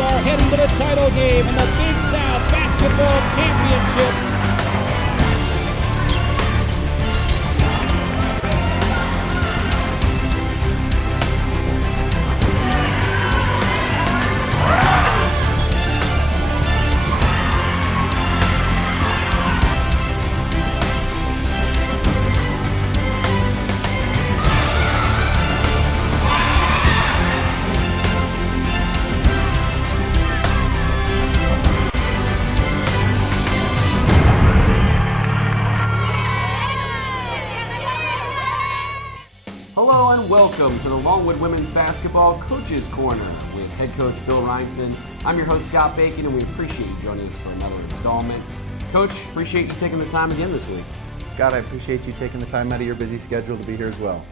are heading to the title game in the Big South Basketball Championship. Hello and welcome to the Longwood Women's Basketball Coaches Corner with head coach Bill Reinson. I'm your host Scott Bacon, and we appreciate you joining us for another installment. Coach, appreciate you taking the time again this week. Scott, I appreciate you taking the time out of your busy schedule to be here as well.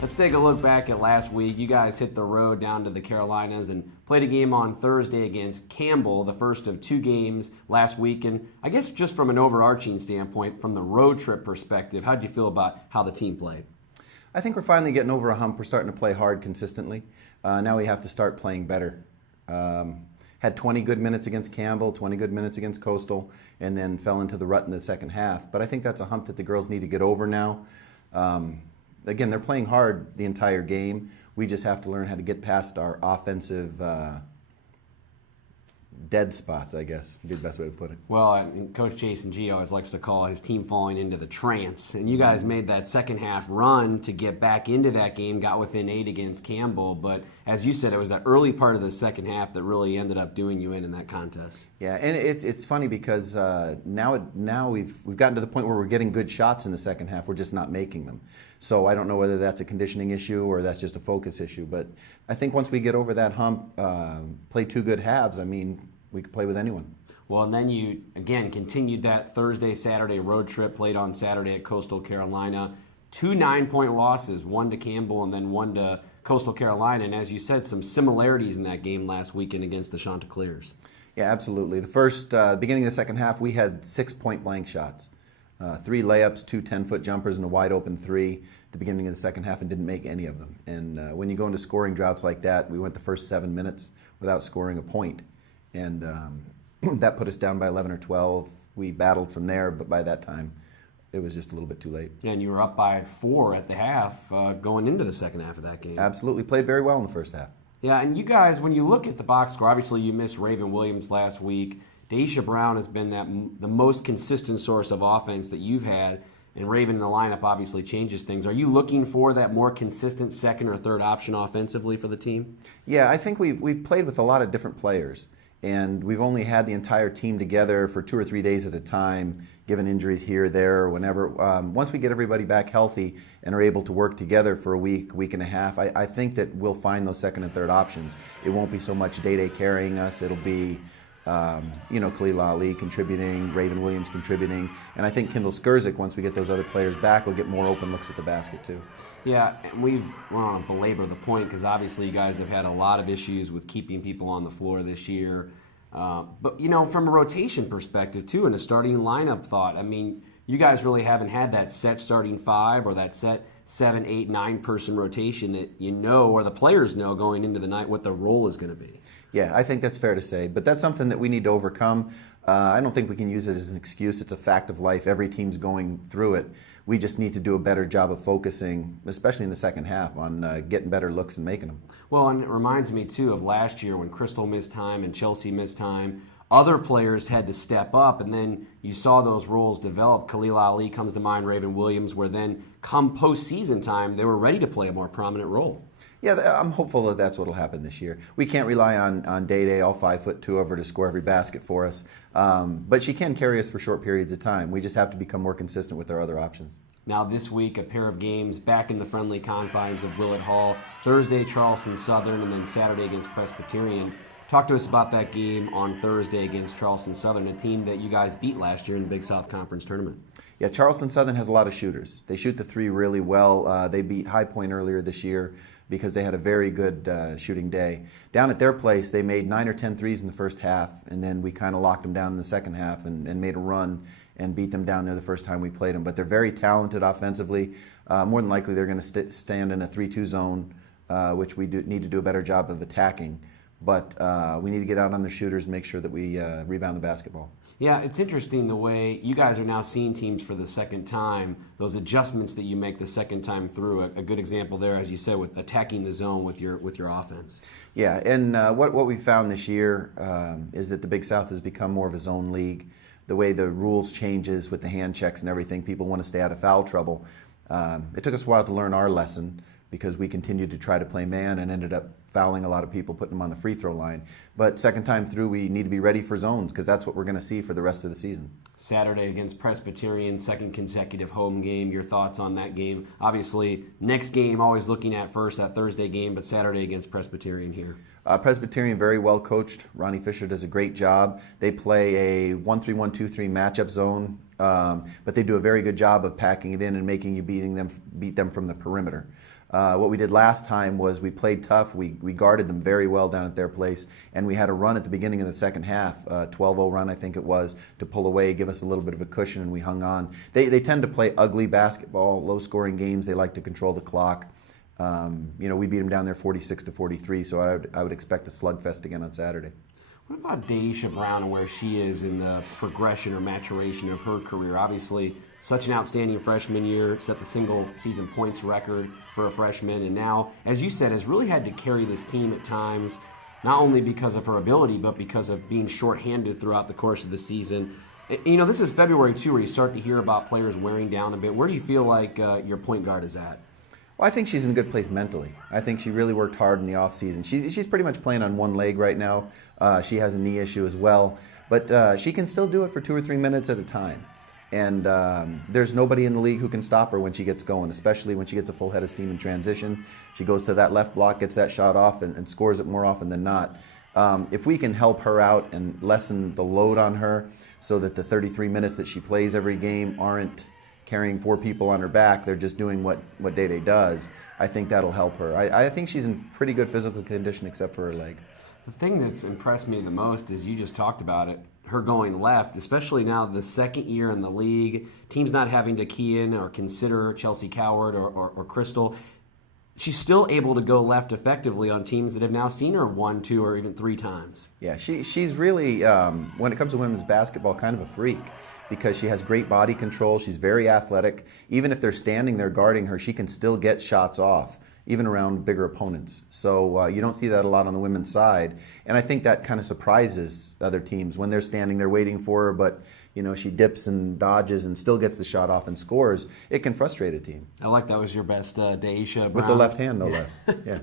Let's take a look back at last week. You guys hit the road down to the Carolinas and played a game on Thursday against Campbell, the first of two games last week. And I guess just from an overarching standpoint, from the road trip perspective, how did you feel about how the team played? I think we're finally getting over a hump. We're starting to play hard consistently. Now we have to start playing better. Had 20 good minutes against Campbell, 20 good minutes against Coastal, and then fell into the rut in the second half. But I think that's a hump that the girls need to get over now. Again, they're playing hard the entire game. We just have to learn how to get past our offensive dead spots, I guess, would be the best way to put it. Well, Coach Jason G always likes to call his team falling into the trance. And you guys made that second half run to get back into that game, got within 8 against Campbell. But as you said, it was that early part of the second half that really ended up doing you in that contest. Yeah, and it's funny because now we've gotten to the point where we're getting good shots in the second half. We're just not making them. So I don't know whether that's a conditioning issue or that's just a focus issue. But I think once we get over that hump, play 2 good halves, I mean, we could play with anyone. Well, and then you, again, continued that Thursday, Saturday road trip, played on Saturday at Coastal Carolina. 2 9-point losses, one to Campbell and then one to Coastal Carolina. And as you said, some similarities in that game last weekend against the Chanticleers. Yeah, absolutely. The first, beginning of the second half, we had 6 point-blank shots. 3 layups, 2 10-foot jumpers, and a wide-open 3 at the beginning of the second half and didn't make any of them. And when you go into scoring droughts like that, we went the first 7 minutes without scoring a point. And that put us down by 11 or 12. We battled from there, but by that time, it was just a little bit too late. Yeah, and you were up by 4 at the half going into the second half of that game. Absolutely. Played very well in the first half. Yeah, and you guys, when you look at the box score, obviously you missed Raven Williams last week. Daisha Brown has been the most consistent source of offense that you've had, and Raven in the lineup obviously changes things. Are you looking for that more consistent second or third option offensively for the team? Yeah, I think we've played with a lot of different players. And we've only had the entire team together for 2 or 3 days at a time, given injuries here, there, or whenever. Once we get everybody back healthy and are able to work together for a week, week and a half, I think that we'll find those second and third options. It won't be so much Day-Day carrying us. It'll be, Khalil Ali contributing, Raven Williams contributing, and I think Kendall Skurzik, once we get those other players back, will get more open looks at the basket too. Yeah, and we want to belabor the point because obviously you guys have had a lot of issues with keeping people on the floor this year. But, from a rotation perspective too, and a starting lineup thought, I mean, you guys really haven't had that set starting 5 or that set 7, 8, 9-person rotation that or the players know going into the night what the role is going to be. Yeah, I think that's fair to say, but that's something that we need to overcome. I don't think we can use it as an excuse. It's a fact of life. Every team's going through it. We just need to do a better job of focusing, especially in the second half, on getting better looks and making them. Well, and it reminds me, too, of last year when Crystal missed time and Chelsea missed time. Other players had to step up, and then you saw those roles develop. Khalil Ali comes to mind, Raven Williams, where then come postseason time, they were ready to play a more prominent role. Yeah, I'm hopeful that that's what will happen this year. We can't rely on Day-Day, all 5'2" of her, to score every basket for us. But she can carry us for short periods of time. We just have to become more consistent with our other options. Now this week, a pair of games back in the friendly confines of Willett Hall. Thursday, Charleston Southern, and then Saturday against Presbyterian. Talk to us about that game on Thursday against Charleston Southern, a team that you guys beat last year in the Big South Conference Tournament. Yeah, Charleston Southern has a lot of shooters. They shoot the 3 really well. They beat High Point earlier this year because they had a very good shooting day. Down at their place, they made 9 or 10 threes in the first half, and then we kind of locked them down in the second half and made a run and beat them down there the first time we played them. But they're very talented offensively. More than likely, they're going to stand in a 3-2 zone, which we need to do a better job of attacking. but we need to get out on the shooters and make sure that we rebound the basketball. Yeah, it's interesting the way you guys are now seeing teams for the second time, those adjustments that you make the second time through. A good example there, as you said, with attacking the zone with your offense. Yeah, and what we found this year is that the Big South has become more of a zone league. The way the rules changes with the hand checks and everything, people want to stay out of foul trouble. It took us a while to learn our lesson because we continued to try to play man and ended up fouling a lot of people, putting them on the free throw line. But second time through, we need to be ready for zones because that's what we're going to see for the rest of the season. Saturday against Presbyterian, second consecutive home game. Your thoughts on that game? Obviously, next game, always looking at first, that Thursday game, but Saturday against Presbyterian here. Presbyterian, very well coached. Ronnie Fisher does a great job. They play a 1-3-1-2-3 matchup zone, but they do a very good job of packing it in and making you beat them from the perimeter. What we did last time was we played tough. We guarded them very well down at their place, and we had a run at the beginning of the second half, 12-0 run I think it was, to pull away, give us a little bit of a cushion, and we hung on. They tend to play ugly basketball, low-scoring games. They like to control the clock. We beat them down there 46-43, so I would expect a slugfest again on Saturday. What about Daisha Brown and where she is in the progression or maturation of her career? Obviously, such an outstanding freshman year, set the single-season points record for a freshman, and now, as you said, has really had to carry this team at times, not only because of her ability, but because of being shorthanded throughout the course of the season. This is February, too, where you start to hear about players wearing down a bit. Where do you feel like your point guard is at? Well, I think she's in a good place mentally. I think she really worked hard in the offseason. She's pretty much playing on one leg right now. She has a knee issue as well. But she can still do it for 2 or 3 minutes at a time. And there's nobody in the league who can stop her when she gets going, especially when she gets a full head of steam in transition. She goes to that left block, gets that shot off, and scores it more often than not. If we can help her out and lessen the load on her so that the 33 minutes that she plays every game aren't carrying 4 people on her back, they're just doing what Day does, I think that'll help her. I think she's in pretty good physical condition except for her leg. The thing that's impressed me the most is you just talked about it, her going left, especially now the second year in the league, teams not having to key in or consider Chelsea Coward or Crystal. She's still able to go left effectively on teams that have now seen her 1, 2, or even 3 times. Yeah, she's really, when it comes to women's basketball, kind of a freak, because she has great body control. She's very athletic. Even if they're standing there guarding her, she can still get shots off, even around bigger opponents. So you don't see that a lot on the women's side. And I think that kind of surprises other teams when they're standing there waiting for her, but she dips and dodges and still gets the shot off and scores. It can frustrate a team. I like that was your best Daisha Brown. With the left hand, no less. Yeah.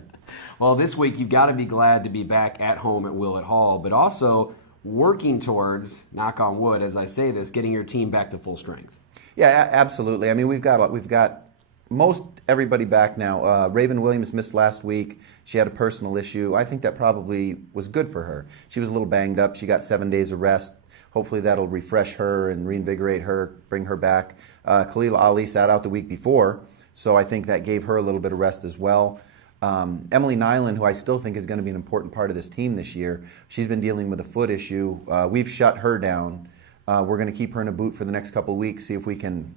Well, this week you've got to be glad to be back at home at Willett Hall, but also working towards, knock on wood as I say this, getting your team back to full strength. Yeah, absolutely. I mean, we've got most everybody back now. Raven Williams missed last week. She had a personal issue. I think that probably was good for her. She was a little banged up. She got 7 days of rest. Hopefully that'll refresh her and reinvigorate her, bring her back. Khalil Ali sat out the week before, so I think that gave her a little bit of rest as well. Emily Nyland, who I still think is going to be an important part of this team this year, she's been dealing with a foot issue. We've shut her down. We're going to keep her in a boot for the next couple of weeks, see if we can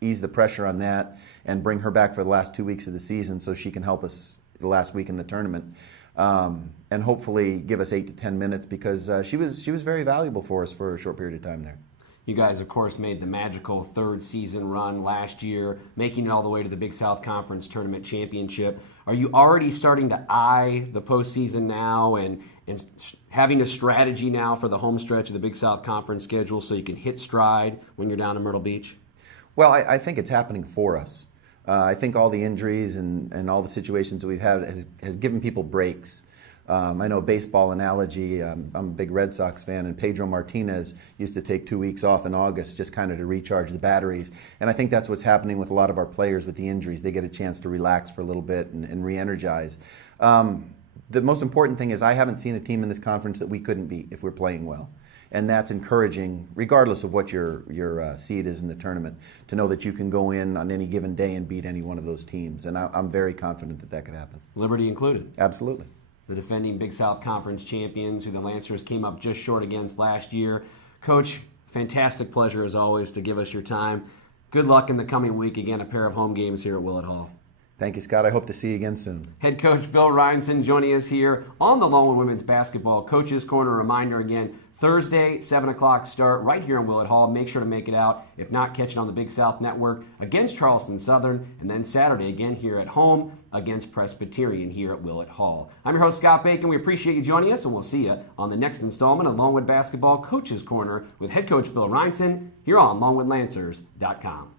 ease the pressure on that and bring her back for the last 2 weeks of the season so she can help us the last week in the tournament. And hopefully give us 8 to 10 minutes because she was very valuable for us for a short period of time there. You guys, of course, made the magical third season run last year, making it all the way to the Big South Conference Tournament Championship. Are you already starting to eye the postseason now and having a strategy now for the home stretch of the Big South Conference schedule so you can hit stride when you're down in Myrtle Beach? Well, I think it's happening for us. I think all the injuries and all the situations that we've had has given people breaks. I know a baseball analogy, I'm a big Red Sox fan, and Pedro Martinez used to take 2 weeks off in August just kind of to recharge the batteries. And I think that's what's happening with a lot of our players with the injuries. They get a chance to relax for a little bit and re-energize. The most important thing is I haven't seen a team in this conference that we couldn't beat if we're playing well. And that's encouraging, regardless of what your seed is in the tournament, to know that you can go in on any given day and beat any one of those teams. And I'm very confident that that could happen. Liberty included. Absolutely. The defending Big South Conference champions, who the Lancers came up just short against last year. Coach, fantastic pleasure as always to give us your time. Good luck in the coming week. Again, a pair of home games here at Willett Hall. Thank you, Scott. I hope to see you again soon. Head coach Bill Reinson joining us here on the Longwood Women's Basketball Coaches Corner. Reminder again, Thursday, 7 o'clock start right here in Willett Hall. Make sure to make it out. If not, catch it on the Big South Network against Charleston Southern, and then Saturday again here at home against Presbyterian here at Willett Hall. I'm your host, Scott Bacon. We appreciate you joining us, and we'll see you on the next installment of Longwood Basketball Coaches Corner with head coach Bill Reinson here on LongwoodLancers.com.